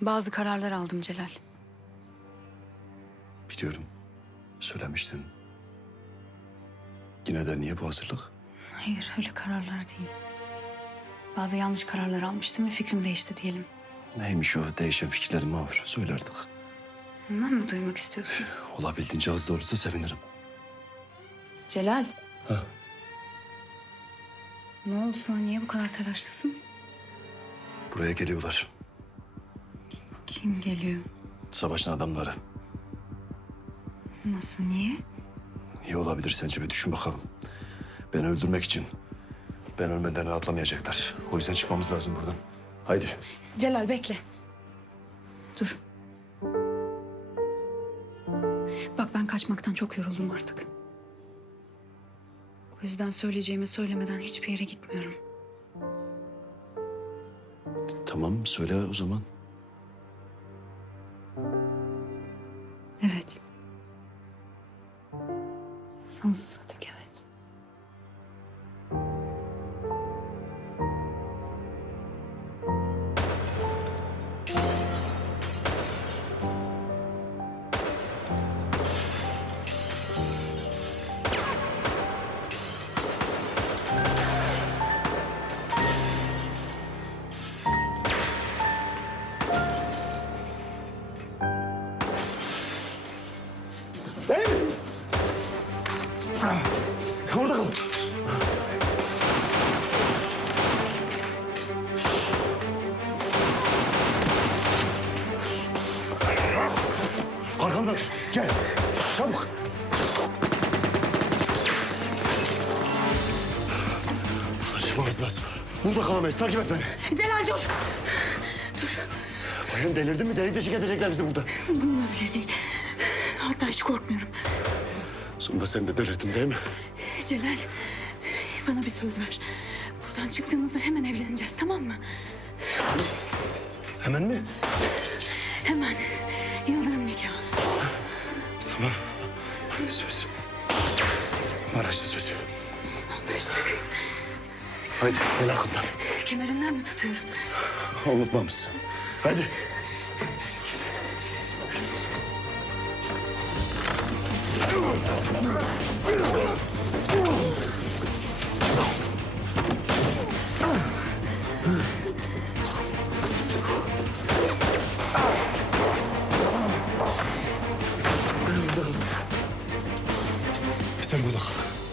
Bazı kararlar aldım Celal. Biliyorum. Söylemiştin. Yine de niye bu hazırlık? Hayır öyle kararlar değil. Bazı yanlış kararlar almıştım ve fikrim değişti diyelim. Neymiş o değişen fikirlerin Mahur? Söylerdik. Bunlar mı duymak istiyorsun? Olabildiğince az doğrusu sevinirim. Celal. Ha. Ne oldu sana? Niye bu kadar telaşlısın? Buraya geliyorlar. Kim geliyor? Savaşın adamları. Nasıl? Niye? İyi olabilir sence bir düşün bakalım. Beni öldürmek için. Ben ölmeden rahatlamayacaklar. O yüzden çıkmamız lazım buradan. Haydi. Celal bekle. Dur. Bak ben kaçmaktan çok yoruldum artık. O yüzden söyleyeceğimi söylemeden hiçbir yere gitmiyorum. Tamam söyle o zaman. Evet. Sonsuza dek evet. Orada kal. Arkamdan gel. Çabuk. Buradan çıkmamız lazım. Burada kalamayız. Takip et beni. Celal dur. Dur. Bayan delirdin mi? Delik deşik edecekler bizi burada. Bununla bile değil. Hatta hiç korkmuyorum. Sonunda sen de delirdin değil mi? Celal bana bir söz ver. Buradan çıktığımızda hemen evleneceğiz tamam mı? Hemen mi? Hemen. Yıldırım nikahı. Tamam. Söz. Maraşlı söz. Anlaştık. Haydi gel arkamdan. Kemerinden mi tutuyorum? Unutmamışsın. Sen burada kal.